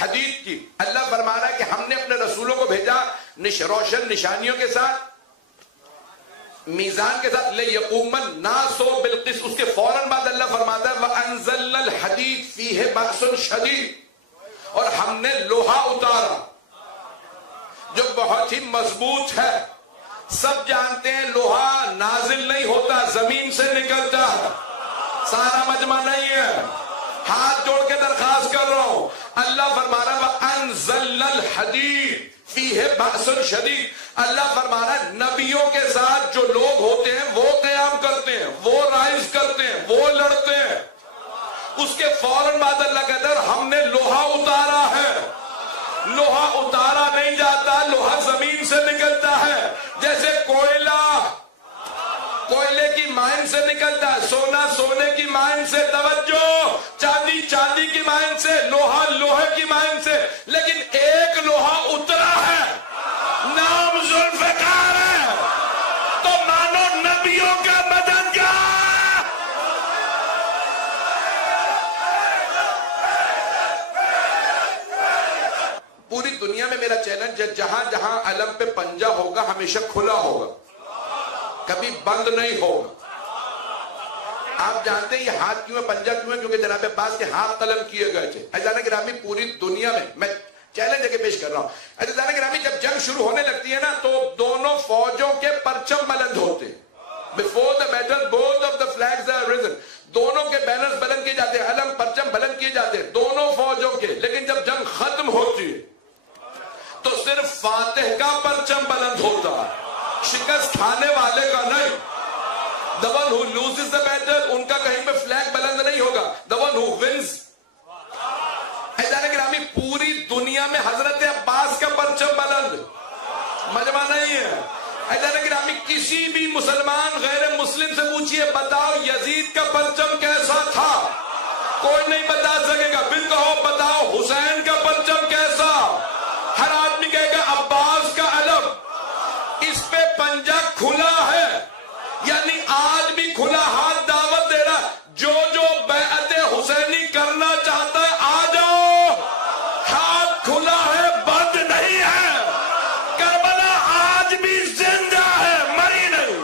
حدید کی. اللہ فرما رہا ہے کہ ہم نے اپنے رسولوں کو بھیجا روشن نشانیوں کے ساتھ, میزان کے ساتھ, لِيَقُومَ النَّاسُ بِالْقِسْطِ. اس کے فوراً بعد اللہ فرماتا ہے وَأَنزَلْنَا الْحَدِيدَ فِيهِ بَأْسٌ شَدِيدٌ, اور ہم نے لوہا اتارا جو بہت ہی مضبوط ہے. سب جانتے ہیں لوہا نازل نہیں ہوتا, زمین سے نکلتا ہے, سارا مجمع نہیں ہے. ہاتھ جوڑ کے درخواست کر رہا ہوں, اللہ فرما رہا ہے وَأَنزَلْنَا الْحَدِيدَ فِيهِ بَأْسٌ شَدِيدٌ. اللہ فرما رہا ہے نبیوں کے ساتھ جو لوگ ہوتے ہیں وہ قیام کرتے ہیں, وہ رائز کرتے ہیں, وہ لڑتے ہیں. اس کے فوراً بعد اللہ کہتا ہے ہم نے لوہا اتارا ہے. لوہا اتارا نہیں جاتا, لوہا زمین سے نکلتا ہے. جیسے کوئلے کی مائن سے نکلتا ہے, سونا سونے کی مائن سے, توجہ, چاندی چاندی کی مائن سے, لوہا لوہے کی مائن سے. لیکن ایک لوہا اترا ہے, نام ذوالفقار ہے. تو مانو نبیوں کا مدد کیا. پوری دنیا میں میرا چیلنج ہے, جہاں جہاں علم پہ پنجہ ہوگا ہمیشہ کھلا ہوگا, کبھی بند نہیں ہوگا. آپ جانتے ہیں یہ ہاتھ کیوں ہے, پنجہ کیوں ہے؟ کیونکہ جناب عباس کے ہاتھ قلم کیے گئے تھے. عزیزان گرامی پوری دنیا میں چیلنج ہے کہ پیش کر رہا ہوں. عزیزان گرامی جب جنگ شروع ہونے لگتی ہے نا تو دونوں فوجوں کے پرچم بلند ہوتے ہیں. Before the battle both of the flags are risen. دونوں کے بینرز بلند کیے جاتے ہیں, علم پرچم بلند کیے جاتے ہیں دونوں فوجوں کے. لیکن جب جنگ ختم ہوتی ہے تو صرف فاتح کا پرچم بلند ہوتا ہے, شکست کھانے والے کا نہیں. The one who loses the battle, ان کا کہیں پہ فلیگ بلند نہیں ہوگا. The one who wins. عزیزان گرامی پوری دنیا میں حضرت عباس کا پرچم بلند, مجمع نہیں ہے. عزیزان گرامی کسی بھی مسلمان غیر مسلم سے پوچھئے بتاؤ یزید کا پرچم کیسا تھا, کوئی نہیں بتا سکے گا. پھر کہو بتاؤ حسین کا پرچم کیسا, ہر آدمی کہے گا عباس کا علم. اس پہ پنجہ کھلا ہے, یعنی آج بھی کھلا ہاتھ دعوت دے رہا, جو بیعت حسینی کرنا چاہتا ہے آ جاؤ, ہاتھ کھلا ہے, بند نہیں ہے. کربلا آج بھی زندہ ہے, مری نہیں.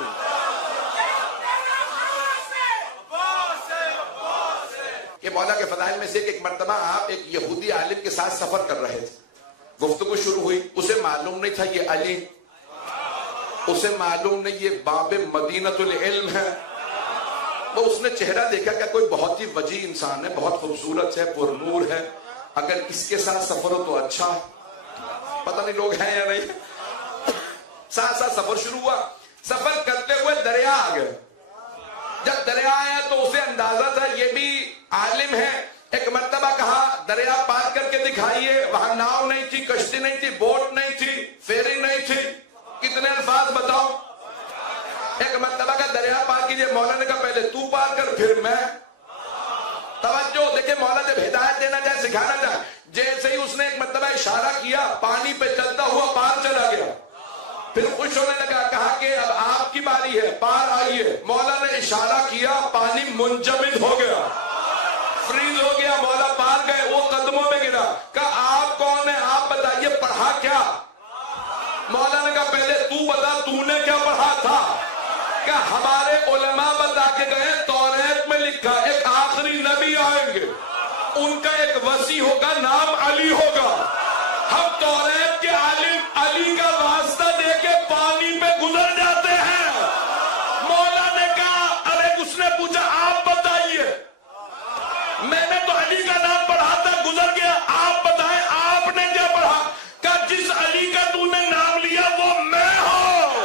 یہ مولا کے فضائل میں سے ایک مرتبہ آپ ایک یہودی عالم کے ساتھ سفر کر رہے تھے. گفتگو شروع ہوئی, اسے معلوم نہیں تھا یہ علی, اسے معلوم نہیں یہ باب مدینۃ العلم ہے. وہ اس نے چہرہ دیکھا کہ کوئی بہت ہی وجیح انسان ہے, بہت خوبصورت ہے, پرنور ہے, اگر اس کے ساتھ سفر ہو تو اچھا. پتہ نہیں لوگ ہیں یا نہیں. ساتھ ساتھ سفر شروع ہوا. سفر کرتے ہوئے دریا آ گئے. جب دریا آیا تو اسے اندازہ تھا یہ بھی عالم ہے. ایک مرتبہ کہا دریا پار کر کے دکھائیے. وہاں ناؤ نہیں تھی, کشتی نہیں تھی, بوٹ نہیں تھی, فیری نہیں تھی. کتنے الفاظ بتاؤ. ایک مرتبہ کا دریا پار کیجئے. مولا نے کہا پہلے تو پار کر پھر میں. توجہ دیکھیں, مولا جب ہدایت دینا چاہے, سکھانا چاہے, جیسے ہی اس نے ایک مرتبہ اشارہ کیا پانی پہ چلتا ہوا پار چلا گیا. پھر خوش ہونے لگا, کہا کہ اب آپ کی باری ہے, پار آئیے. مولا نے اشارہ کیا, پانی منجمد ہو گیا, فریز ہو گیا. مولا پار گئے, وہ قدموں میں گرا. کہا آپ کون ہیں, آپ بتائیے پڑھا کیا. مولا نے کہا پہلے تو بتا تو نے کیا پڑھا تھا. کہ ہمارے علماء بتا کے گئے توریت میں لکھا ایک آخری نبی آئیں گے, ان کا ایک وصی ہوگا, نام علی ہوگا. ہم توریت کے عالم علی کا واسطہ دے کے پانی پہ گزر جاتے ہیں. مولا نے کہا ارے اس نے پوچھا آپ بتائیے, میں نے تو علی کا نام پڑھا تھا, گزر گیا, آپ بتائیں آپ نے کیا پڑھا. کہ جس علی کا تو نے نام لیا وہ میں ہوں.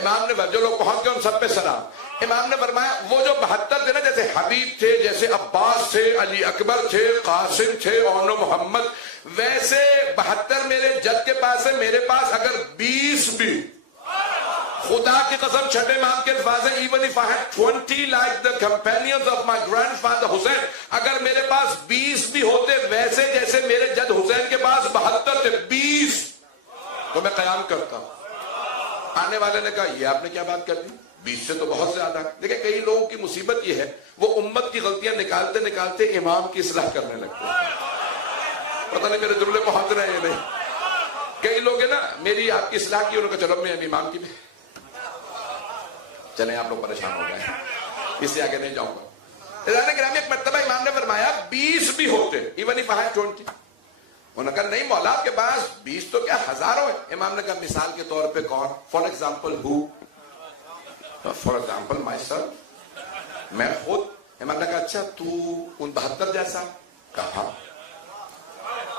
امام نے جو لوگ پہنچ گئے ان سب پہ سلام. امام نے فرمایا وہ جو 72 تھے نا, جیسے حبیب تھے, جیسے عباس تھے, علی اکبر تھے, قاسم تھے, اور محمد, ویسے 72 میرے جد کے پاس ہے. میرے پاس اگر 20 بھی, خدا کی قسم چھٹے امام کے الفاظ ہیں, even if I had 20 like the companions of my grandfather Hussein, اگر میرے پاس 20 بھی ہوتے ویسے جیسے میرے جد حسین کے پاس 72 تھے, 20 تو میں قیام کرتا ہوں. آنے والے نے کہا یہ آپ نے کیا بات کر دی, 20 سے تو بہت زیادہ ہے. دیکھیں کئی لوگوں کی مصیبت یہ ہے وہ امت کی غلطیاں نکالتے نکالتے امام کی اصلاح کرنے لگتے ہیں. پتہ نہیں میرے جملے پہنچ رہے ہیں نہیں. کئی لوگ ہیں نا میری آپ کی اصلاح کی, انہوں نے کہا چلو میں امام کی بھی. چلیں آپ لوگ پریشان ہو گئے, اس سے آگے نہیں جاؤں گا. گرامی ایک مرتبہ امام نے فرمایا 20 بھی ہوتے, ایون اف آئی ہیو 20. انہوں نے کہا نہیں مولا آپ کے پاس 20 تو کیا ہزاروں ہیں. امام نے کہا مثال کے طور پہ کون, for example who, for example my self, میں خود. امام نے کہا اچھا تو ان 72 جیسا. کہا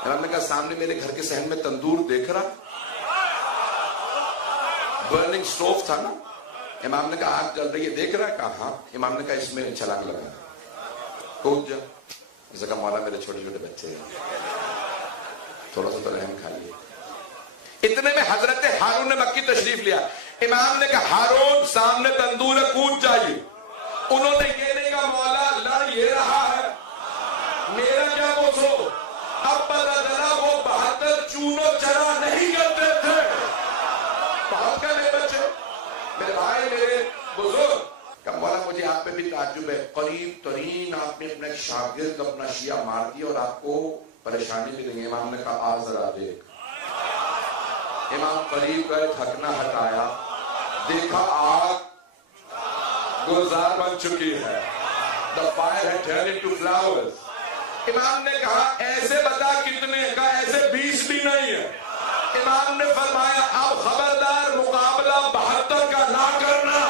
امام نے کہا سامنے میرے گھر کے صحن میں تندور دیکھ رہا, برننگ سٹوو تھا نا. امام نے کہا آگ جل رہی ہے دیکھ رہا ہے. کہا ہاں. امام نے کہا اس میں چھلانگ لگا, کود جا. اسے کہا مولا میرے چھوٹے چھوٹے بچے ہیں, تھوڑا سا تو رحم کھا لیے. اتنے میں حضرت ہارون نے مکی تشریف لیا. امام نے کہا ہارون سامنے تندور ہے کود جائیے. انہوں نے یہ نہیں کہا مولا لڑ یہ رہا ہے میرا کیا پوچھو. اب پتا چلا وہ 72 چونو چرا نہیں کرتے تھے. بہت کا میرے بچے, میرے بھائی, میرے بزرگ. کہ مولا مجھے آپ پہ بھی تعجب ہے, قریب ترین آپ نے اپنا شاگرد اپنا شیعہ مار دیا اور آپ کو پریشانی بھی نہیں. امام نے کہا آ ذرا دیکھ. امام قریب گئے, تھکنا ہٹایا, دیکھا آگ گلزار بن چکی ہے. The fire had turned into flowers. امام نے کہا ایسے بتا کتنے, کہا ایسے 20 بھی نہیں ہے. امام نے فرمایا اب خبردار مقابلہ 72 کا نہ کرنا.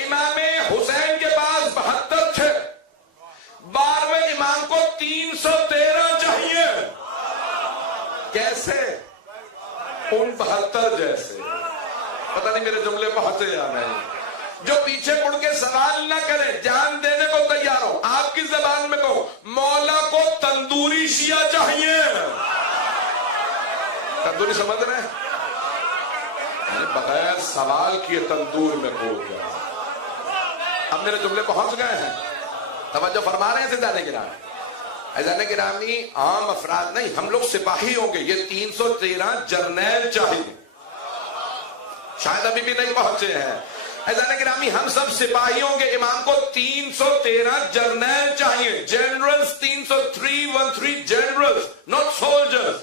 امام حسین کے پاس 72 تھے, 12ویں امام کو 313 چاہیے. کیسے؟ ان 72 جیسے. پتہ نہیں میرے جملے پہنچے یا نہیں. جو پیچھے مڑ کے سوال نہ کرے, جان دینے کو تیار ہو. آپ کی زبان میں کہو مولا کو تندوری شیعہ چاہیے. تندوری سمجھ رہے ہیں, بغیر سوال کیے تندور میں کود گیا. اب میرے جملے پہنچ گئے ہیں, توجہ فرما رہے ہیں زندہ گرامی. عزیزان گرامی عام افراد نہیں, ہم لوگ سپاہی ہوں گے. یہ 313 جرنیل چاہیے, شاید ابھی بھی نہیں پہنچے ہیں. عزیزان گرامی ہم سب سپاہی ہوں گے, امام کو 313 جرنیل چاہیے. Generals 313 generals, not soldiers.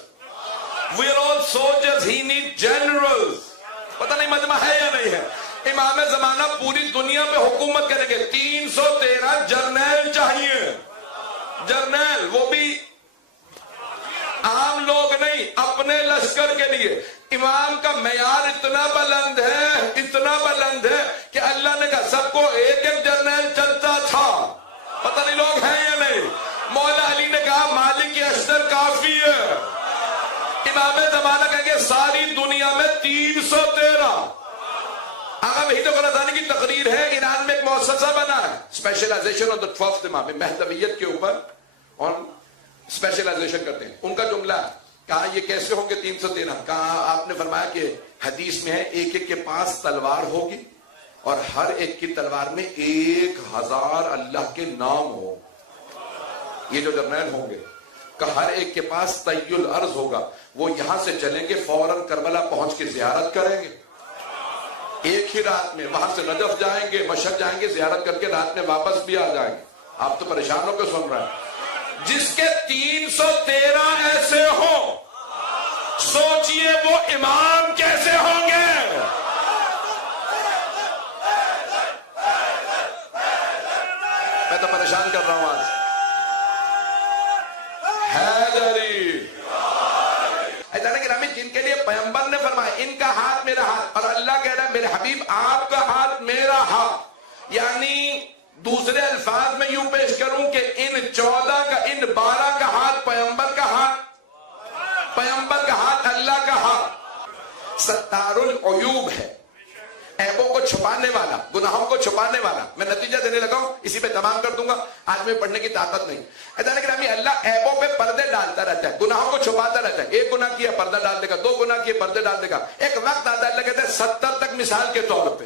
We are all soldiers, he needs generals. پتہ نہیں مجمع ہے یا نہیں ہے. امام زمانہ پوری دنیا میں حکومت کریں گے, 313 جرنیل چاہیے. جرنیل وہ بھی عام لوگ نہیں, اپنے لشکر کے لیے. امام کا معیار اتنا بلند ہے کہ اللہ نے کہا سب کو ایک ایک جرنیل چلتا تھا. پتہ نہیں لوگ ہیں یا نہیں. مولا علی نے کہا مالک اشتر کافی ہے. امام زمانہ کہیں گے ساری دنیا میں 313. آقا وحید خراسانی کی تقریر ہے, ایران میں ایک مؤسسہ بنا ہے, اسپیشلائزیشن آن دی 12th امام, مہدویت کے اوپر اسپیشلائزیشن کرتے ہیں. ان کا جملہ کہا یہ کیسے ہوں گے 313. کہا آپ نے فرمایا کہ حدیث میں ہے ایک ایک کے پاس تلوار ہوگی اور ہر ایک کی تلوار میں 1000 اللہ کے نام ہو. یہ جو جرنیل ہوں گے کہ ہر ایک کے پاس طی الارض ہوگا, وہ یہاں سے چلیں گے فوراً کربلا پہنچ کے زیارت کریں گے. ایک ہی رات میں وہاں سے نجف جائیں گے, مشہد جائیں گے, زیارت کر کے رات میں واپس بھی آ جائیں گے. آپ تو پریشان ہو کے سن رہے ہیں. جس کے 313 ایسے ہوں, سوچئے وہ امام کیسے ہوں گے. میں تو پریشان کر رہا ہوں آج. حیدری گرامی جن کے لیے پیغمبر نے فرمایا ان کا ہاتھ میرا ہاتھ, اور اللہ کہہ رہا ہے میرے حبیب آپ کا ہاتھ میرا ہاتھ. یعنی دوسرے الفاظ میں یوں پیش کروں کہ ان 14 کا, ان 12 کا ہاتھ پیغمبر کا ہاتھ, پیغمبر کا ہاتھ اللہ کا ہاتھ. ستار العیوب ہے, عیبوں کو چھپانے والا, گناہوں کو چھپانے والا. میں نتیجہ دینے لگا ہوں, اسی پہ تمام کر دوں گا, آج میں پڑھنے کی طاقت نہیں. عزیزان گرامی اللہ عیبوں پہ پردے ڈالتا رہتا ہے, گناہوں کو چھپاتا رہتا ہے. ایک گناہ کیا پردہ ڈال دے گا, 2 گناہ کیے پردے ڈال دے گا. ایک وقت آتا ہے اللہ کہتا ہے 70 تک مثال کے طور پہ.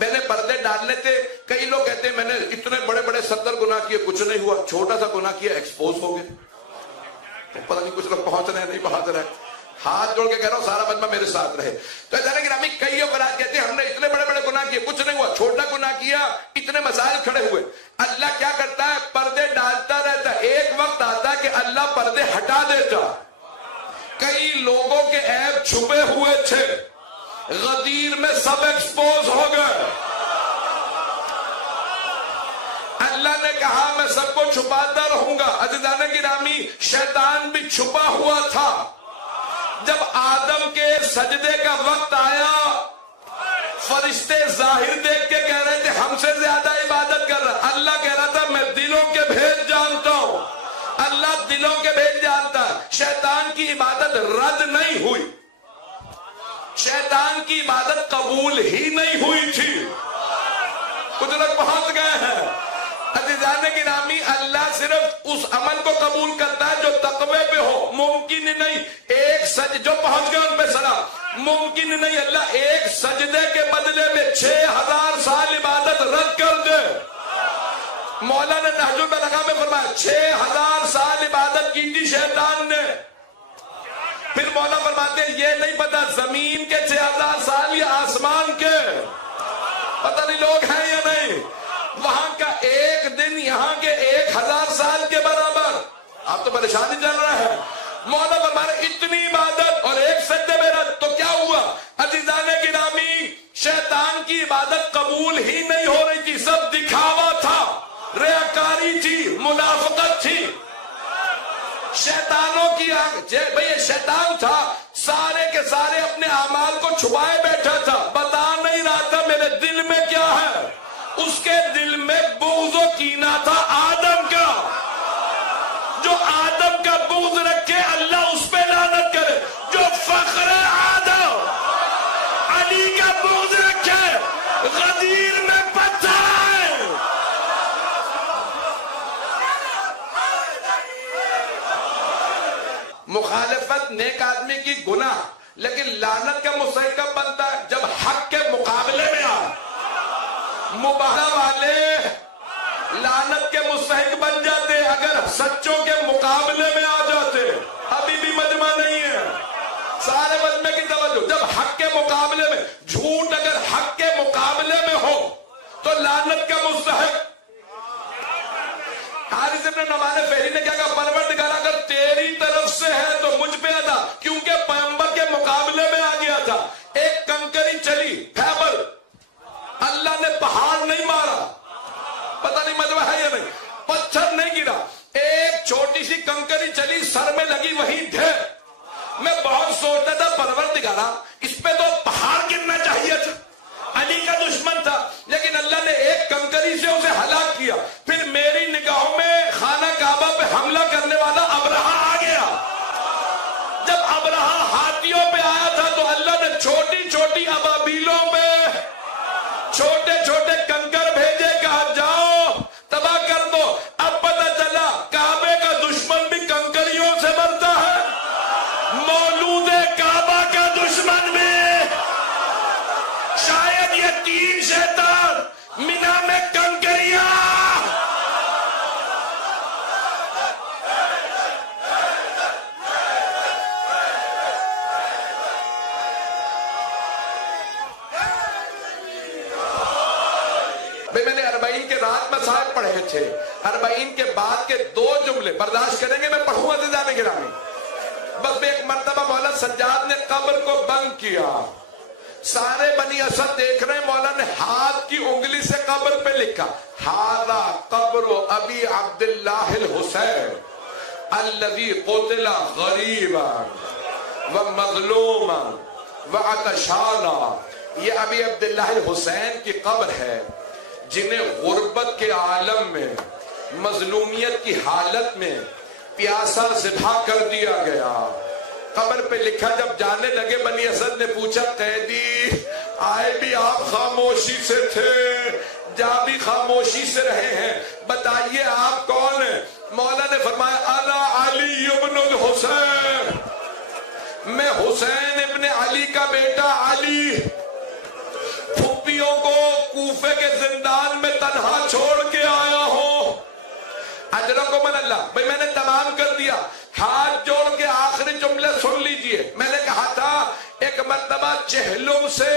میں نے پردے ڈالنے تھے. کئی لوگ کہتے ہیں میں نے اتنے بڑے بڑے 70 گناہ کیے کچھ نہیں ہوا, چھوٹا سا گناہ کیا ایکسپوز ہو گئے. تو پتہ نہیں کچھ لوگ پہنچ رہے ہیں نہیں پہنچ رہے. ہاتھ جوڑ کے کہہ رہا ہوں سارا مجمع میرے ساتھ رہے. تو ایسا کہ ہمیں کئی اوقات کہتے ہیں ہم نے اتنے بڑے بڑے گناہ کیے کچھ نہیں ہوا, چھوٹا گناہ کیا اتنے مسائل کھڑے ہوئے. اللہ کیا کرتا ہے, پردے ڈالتا رہتا ہے. ایک وقت آتا ہے کہ اللہ پردے ہٹا دیتا. کئی لوگوں کے عیب چھپے ہوئے تھے, غدیر میں سب ایکسپوز ہو گئے. اللہ نے کہا میں سب کو چھپاتا رہوں گا. عزیزان گرامی, شیطان بھی چھپا ہوا تھا. جب آدم کے سجدے کا وقت آیا, فرشتے ظاہر دیکھ کے کہہ رہے تھے ہم سے زیادہ عبادت کر رہا. اللہ کہہ رہا تھا میں دلوں کے بھید جانتا ہوں. اللہ دلوں کے بھید جانتا ہے. شیطان کی عبادت رد نہیں ہوئی, شیطان کی عبادت قبول ہی نہیں ہوئی تھی. کچھ لوگ پہنچ گئے ہیں. عزیزان گرامی, اللہ صرف اس عمل کو قبول کرتا ہے جو تقوی پہ ہو. ممکن نہیں ایک جو پہنچ گئے ان پہ سلام, ممکن نہیں اللہ ایک سجدے کے بدلے میں 6000 سال عبادت رد کر دے. مولا نے نہج البلاغہ میں فرمایا 6000 سال عبادت کی تھی شیطان نے. پھر مولا فرماتے ہیں یہ نہیں پتا زمین کے 6000 سال یا آسمان کے, پتہ نہیں لوگ ہیں یا نہیں. وہاں کا ایک دن یہاں کے 1000 سال کے برابر. آپ تو پریشانی چل رہا ہے. مولا فرمایا اتنی عبادت اور ایک سجدے میں رد. تو کیا ہوا عزیزان گرامی, شیطان کی عبادت قبول ہی نہیں ہو رہی تھی. سب دکھاوا تھا, ریاکاری تھی, منافقت تھی. شیطانوں کی بھئی شیطان تھا, سارے کے سارے اپنے اعمال کو چھپائے بیٹھا تھا, بتا نہیں رہا تھا میرے دل میں کیا ہے. اس کے دل میں بغض و کینہ تھا آدم کا. جو آدم کا بغض رکھے اللہ اس پہ لعنت کرے. جو فخر آدم علی کا بغض رکھے غدیر میں پتھر آئے. مخالفت نیک آدمی کی گناہ, لیکن لعنت کا مستحق کب بنتا ہے جب حق کے مقابلے میں آ. مباہلہ والے لعنت کے مستحق بن جاتے اگر سچوں کے مقابلے میں آ جاتے. ابھی بھی مجمع نہیں ہے, سارے مجمع کی توجہ. جب حق کے مقابلے میں, جھوٹ اگر حق کے مقابلے میں ہو تو لعنت کا مستحق. حارث ابن نعمان فہری نے کیا کہا, پروردگار اگر تیری طرف سے ہے تو مجھ پہ ادا, کیونکہ پیغمبر کے مقابلے میں آ گیا تھا. ایک کنکری چلی خیبر, اللہ نے پہاڑ نہیں مارا, پتہ نہیں مجمع ہے یا نہیں, پتھر نہیں گرا, ایک چھوٹی سی کنکری چلی سر میں لگی وہی ڈھیر. میں بہت سوچتا تھا پروردگارا اس پہ تو پہاڑ گرنا چاہیے تھا, علی کا دشمن تھا, لیکن اللہ نے ایک کنکری سے اسے ہلاک کیا. پھر میری نگاہوں میں خانہ کعبہ پہ حملہ کرنے والا ابرہہ آ گیا. جب ابرہہ ہاتھیوں پہ آیا تھا تو اللہ نے چھوٹی چھوٹی ابابیلوں میں چھوٹے چھوٹے کنکر بھیجے, کہا جاؤ تباہ کر دو. اب پتہ چلا کعبے کا دشمن بھی کنکریوں سے مرتا ہے, مولود کعبہ کا دشمن بھی. شاید یہ 3 شیطان مینا میں کنکریاں. میں نے 40 کے رات مسائل پڑھے تھے, 40 کے بعد کے 2 جملے برداشت کریں گے, میں پڑھوں عزیزان گرامی. بس ایک مرتبہ مولا سجاد نے قبر کو بند کیا, سارے بنی اسد دیکھ رہے ہیں, مولا نے ہاتھ کی انگلی سے قبر پہ لکھا ھذا قبر ابی عبداللہ الحسین الذی قتل غریبا ومظلوما وعطشانا. یہ ابی عبداللہ الحسین کی قبر ہے جنہیں غربت کے عالم میں, مظلومیت کی حالت میں پیاسا ذبح کر دیا گیا. قبر پہ لکھا. جب جانے لگے بنی اسد نے پوچھا قیدی آئے بھی آپ خاموشی سے تھے, جا بھی خاموشی سے رہے ہیں, بتائیے آپ کون ہیں؟ مولا نے فرمایا انا علی ابن الحسین, میں حسین ابن علی کا بیٹا علی. پھپھیوں کو کوفے کے زندان میں تنہا چھوڑ کے آیا ہوں. اجرکم اللہ. بھئی میں نے تمام کر دیا. ہاتھ جوڑ کے آخری جملے سن لیجئے. میں نے کہا تھا ایک مرتبہ چہلم سے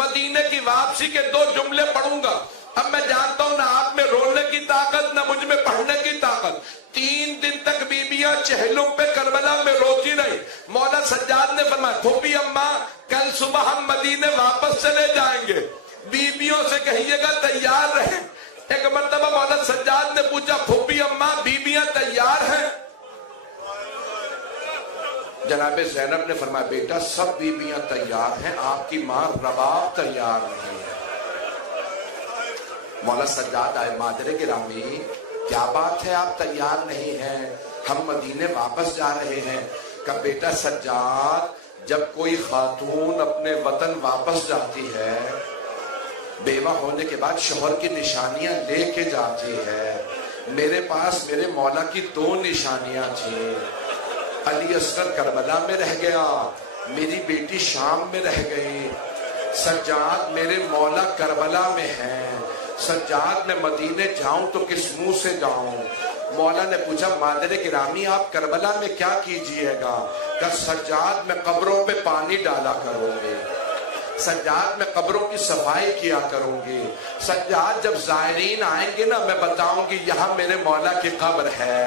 مدینے کی واپسی کے 2 جملے پڑھوں گا. اب میں جانتا ہوں نہ آپ میں رولنے کی طاقت نہ مجھ میں پڑھنے کی طاقت. 3 دن تک بیبیاں چہلم پہ کربلا میں روتی نہیں. مولا سجاد نے فرمایا پھوپھی اماں کل صبح ہم مدینے واپس چلے جائیں گے, بیبیوں سے کہیے گا تیار رہیں. ایک مرتبہ مولا سجاد نے پوچھا پھوپھی اماں بیبیاں تیار ہیں؟ جناب زینب نے فرمایا بیٹا سب بیبیاں تیار ہیں, آپ کی ماں رباب تیار نہیں ہے. مولا سجاد آئے مادر گرامی کیا بات ہے آپ تیار نہیں ہیں, ہم مدینے واپس جا رہے ہیں. کہ بیٹا سجاد جب کوئی خاتون اپنے وطن واپس جاتی ہے بیوہ ہونے کے بعد شوہر کی نشانیاں لے کے جاتی ہے. میرے پاس میرے مولا کی 2 نشانیاں تھیں. علی اصغر کربلا میں رہ گیا, میری بیٹی شام میں رہ گئی. سجاد میرے مولا کربلا میں ہیں, سجاد میں مدینے جاؤں تو کس منہ سے جاؤں. مولا نے پوچھا مادر گرامی آپ کربلا میں کیا کیجئے گا؟ کہ سجاد میں قبروں پہ پانی ڈالا کروں گے, سجاد میں قبروں کی صفائی کیا کروں گی. سجاد جب زائرین آئیں گے نا میں بتاؤں گی یہاں میرے مولا کی قبر ہے.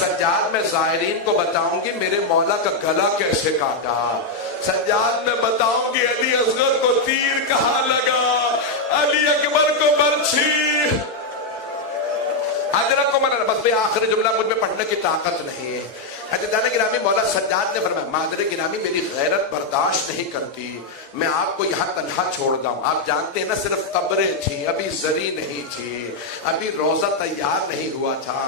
سجاد میں زائرین کو بتاؤں گی میرے مولا کا گلا کیسے کاٹا. سجاد میں بتاؤں گی علی اصغر کو تیر کہاں لگا, علی اکبر کو برچھی. حضرت کو منع. بس بھئی آخری جملہ مجھ میں پڑھنے کی طاقت نہیں ہے. حضرت گرامی مولا سجاد نے فرمایا مادر گرامی میری غیرت برداشت نہیں کرتی, میں آپ کو یہاں تنہا چھوڑ داؤں. آپ جانتے ہیں نا صرف قبریں تھیں, ابھی زری نہیں تھی, ابھی روزہ تیار نہیں ہوا تھا.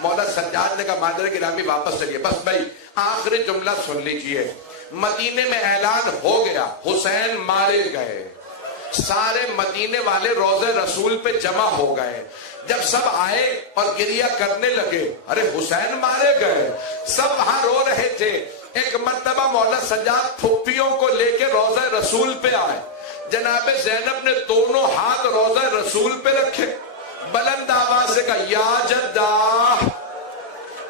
مولا سجاد نے کہا مادر گرامی واپس چلیے. بس بھائی آخری جملہ سن لیجئے. مدینے میں اعلان ہو گیا حسین مارے گئے. سارے مدینے والے روزے رسول پہ جمع ہو گئے. جب سب آئے اور گریہ کرنے لگے ارے حسین مارے گئے, سب وہاں رو رہے تھے. ایک مرتبہ مولا سجاد پھوپھیوں کو لے کے روزہ رسول پہ آئے. جناب زینب نے دونوں ہاتھ روزہ رسول پہ رکھے, بلند آواز سے کہا یا جدہ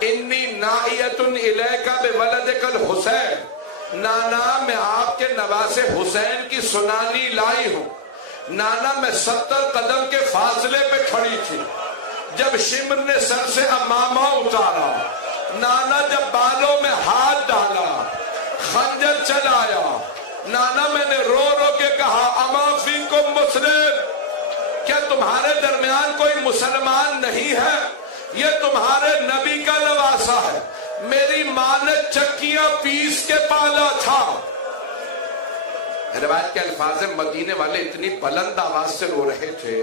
انی نائیت الیک بولدک الحسین. نانا میں آپ کے نواسے حسین کی سنانی لائی ہوں. نانا میں 70 قدم کے فاصلے پہ کھڑی تھی جب شمر نے سر سے امامہ اتارا. نانا جب بالوں میں ہاتھ ڈالا خنجر چلایا. نانا میں نے رو رو کے کہا اما فیکم مسلم, کیا تمہارے درمیان کوئی مسلمان نہیں ہے؟ یہ تمہارے نبی کا نواسا ہے. میری ماں نے چکیاں پیس کے پالا تھا. روایت کے الفاظ مدینے والے اتنی بلند آواز سے رو رہے تھے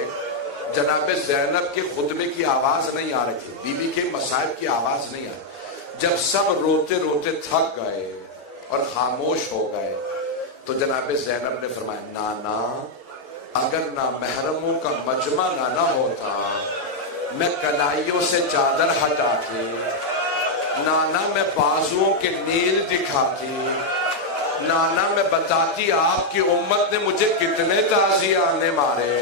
جناب زینب کے خطبے کی آواز نہیں آ رہی تھی, بیوی کے مصائب کی آواز نہیں آ رہی. جب سب روتے روتے تھک گئے اور خاموش ہو گئے تو جناب زینب نے فرمایا نانا اگر نامحرموں کا مجمع نہ ہوتا میں کلائیوں سے چادر ہٹاتی, نانا میں بازوؤں کے نیل دکھاتی, نانا میں بتاتی آپ کی امت نے مجھے کتنے تازیانے مارے.